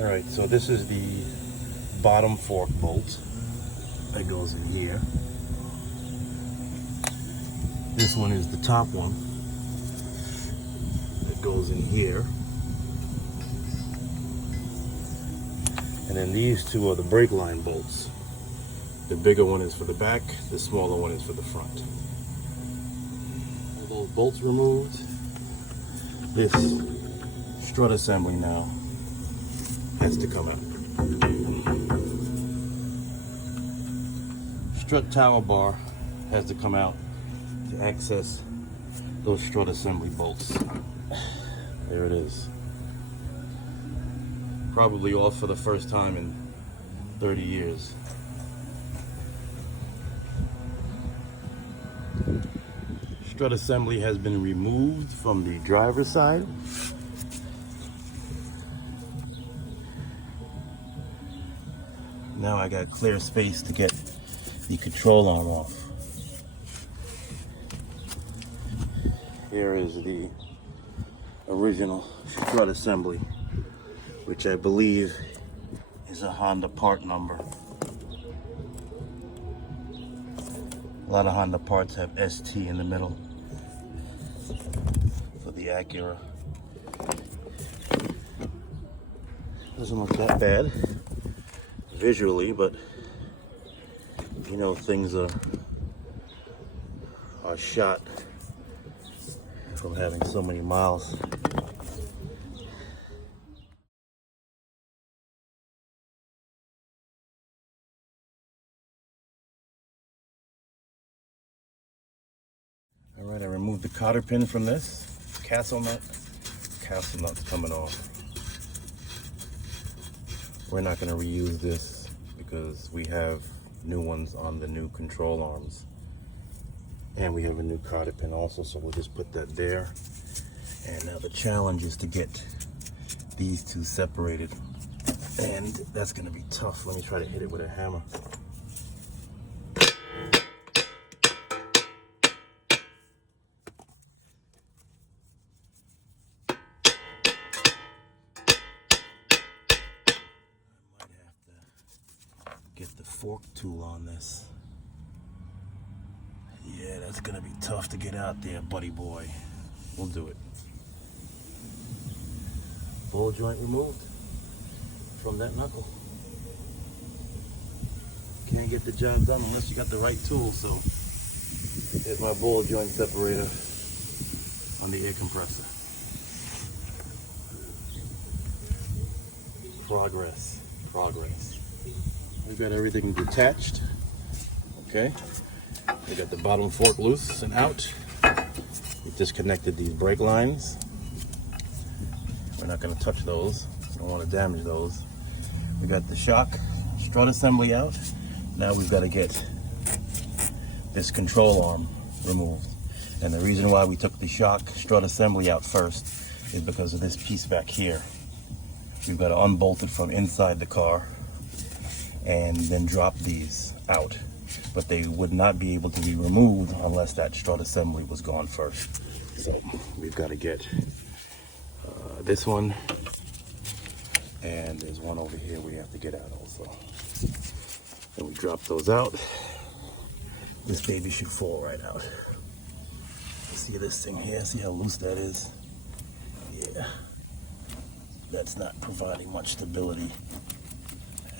Alright, so this is the bottom fork bolt that goes in here. This one is the top one that goes in here. And then these two are the brake line bolts. The bigger one is for the back, the smaller one is for the front. All those bolts removed. This strut assembly now has to come out. Strut tower bar has to come out to access those strut assembly bolts. There it is. Probably off for the first time in 30 years. Strut assembly has been removed from the driver's side. Now I got clear space to get the control arm off. Here is the original strut assembly, which I believe is a Honda part number. A lot of Honda parts have ST in the middle for the Acura. Doesn't look that bad visually, but you know, things are shot from having so many miles. All right, I removed the cotter pin from this castle nut. Castle nut's coming off. We're not going to reuse this because we have new ones on the new control arms. And we have a new cotter pin also, so we'll just put that there. And now the challenge is to get these two separated. And that's going to be tough. Let me try to hit it with a hammer. Get the fork tool on this. Yeah, that's gonna be tough to get out there, buddy boy. We'll do it. Ball joint removed from that knuckle. Can't get the job done unless you got the right tool, so here's my ball joint separator on the air compressor. Progress. We got everything detached. Okay. We got the bottom fork loose and out. We disconnected these brake lines. We're not going to touch those. Don't want to damage those. We got the shock strut assembly out. Now we've got to get this control arm removed. And the reason why we took the shock strut assembly out first is because of this piece back here. We've got to unbolt it from inside the car and then drop these out. But they would not be able to be removed unless that strut assembly was gone first. So we've got to get this one, and there's one over here we have to get out also. Then we drop those out. This baby should fall right out. See this thing here? See how loose that is? Yeah. That's not providing much stability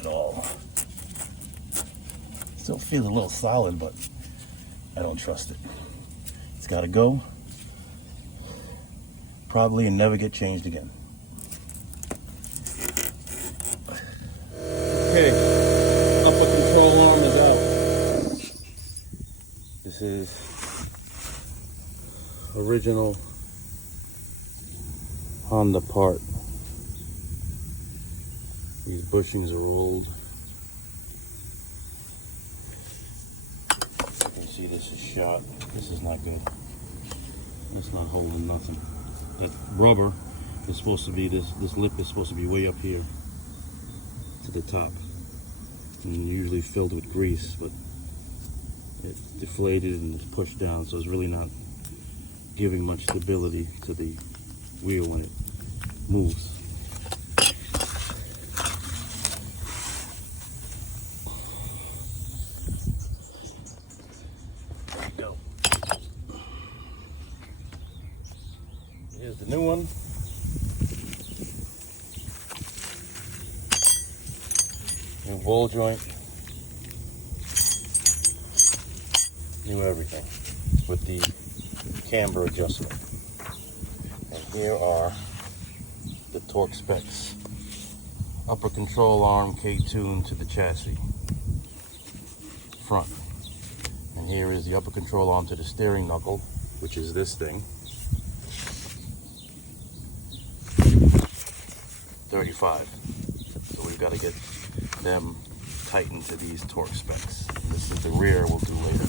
at all. Still feels a little solid, but I don't trust it. It's got to go, probably, and never get changed again. Okay, upper control arm is out. This is original Honda part. These bushings are old. You can see this is shot. This is not good. That's not holding nothing. That rubber is supposed to be, this lip is supposed to be way up here to the top. And usually filled with grease, but it's deflated and it's pushed down, so it's really not giving much stability to the wheel when it moves. new one. New ball joint. New everything with the camber adjustment. And here are the torque specs. Upper control arm K-tune to the chassis. Front. And here is the upper control arm to the steering knuckle, which is this thing. 35. So we've got to get them tightened to these torque specs. And this is the rear we'll do later.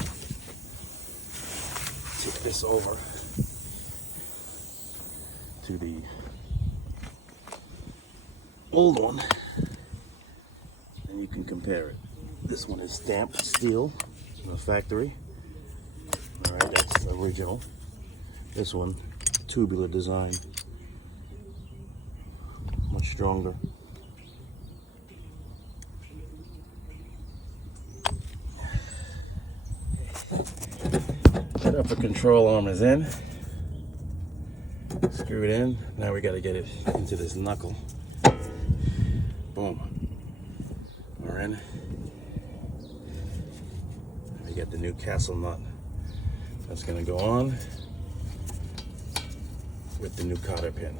Tip this over to the old one, and you can compare it. This one is stamped steel from the factory. All right, that's original. This one, tubular design, much stronger. That upper control arm is in. Screw it in. Now we got to get it into this knuckle. Boom. We're in. We get the new castle nut. That's going to go on with the new cotter pin.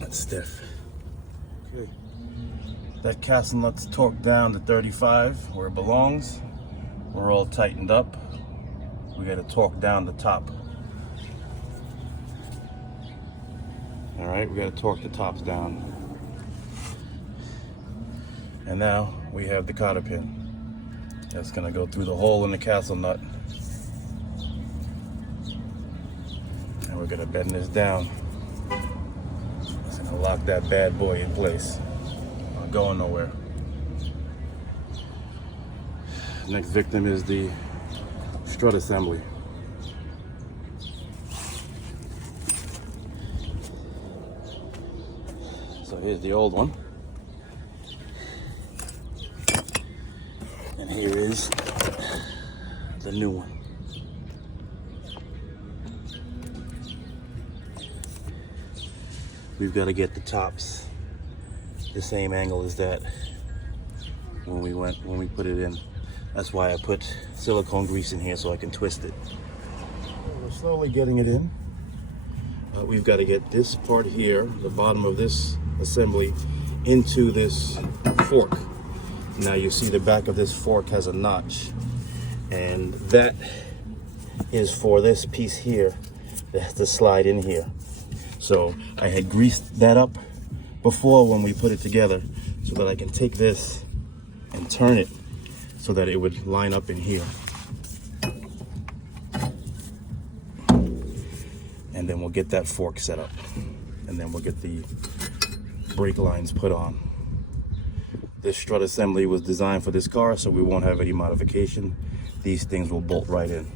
That's stiff. Okay. That castle nut's torqued down to 35 where it belongs. We're all tightened up. We got to torque down the top. All right, we got to torque the tops down. And now we have the cotter pin. That's going to go through the hole in the castle nut. And we're going to bend this down. It's going to lock that bad boy in place. Not going nowhere. Next victim is the strut assembly. So here's the old one. And here is the new one. We've got to get the tops the same angle as that when we put it in. That's why I put silicone grease in here so I can twist it. We're slowly getting it in. We've got to get this part here, the bottom of this assembly, into this fork. Now you see the back of this fork has a notch, and that is for this piece here that has to slide in here. So I had greased that up before when we put it together so that I can take this and turn it so that it would line up in here. And then we'll get that fork set up. And then we'll get the brake lines put on. This strut assembly was designed for this car, so we won't have any modification. These things will bolt right in.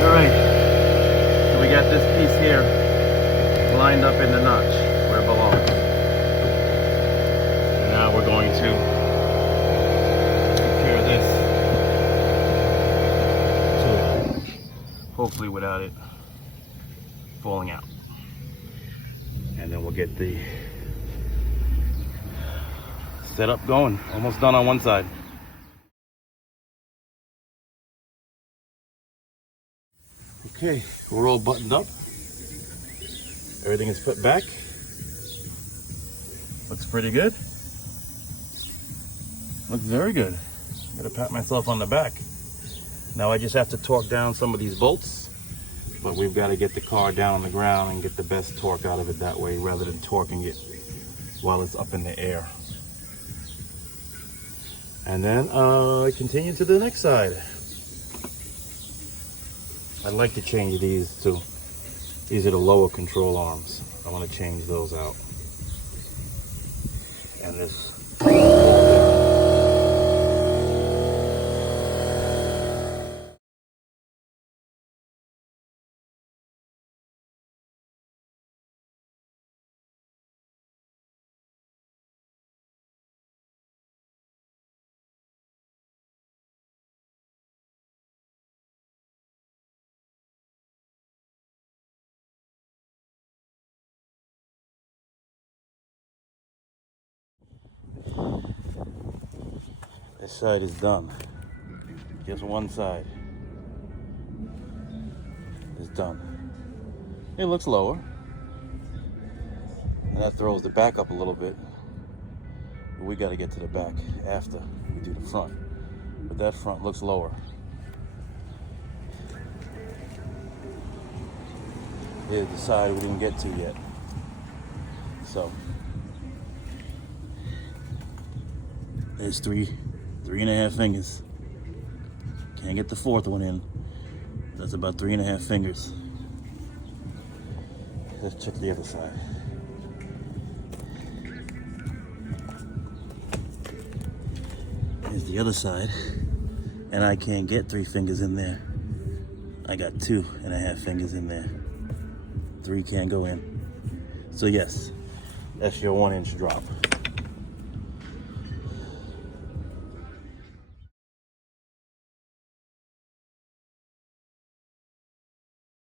All right, so we got this piece here lined up in the notch where it belongs. And now we're going to secure this to hopefully without it falling out. And then we'll get the setup going. Almost done on one side. Okay, we're all buttoned up. Everything is put back. Looks pretty good. Looks very good. I'm gonna pat myself on the back. Now I just have to torque down some of these bolts, but we've got to get the car down on the ground and get the best torque out of it that way rather than torquing it while it's up in the air. And then continue to the next side. I'd like to change these too. These are the lower control arms. I want to change those out. And this This side is done. Just one side is done. It looks lower. And that throws the back up a little bit. But we got to get to the back after we do the front. But that front looks lower. Here's the side we didn't get to yet. So there's three and a half fingers. Can't get the fourth one in. That's about 3.5 fingers. Let's check the other side. Here's the other side. And I can't get 3 fingers in there. I got 2.5 fingers in there. 3 can't go in. So yes, that's your 1-inch drop.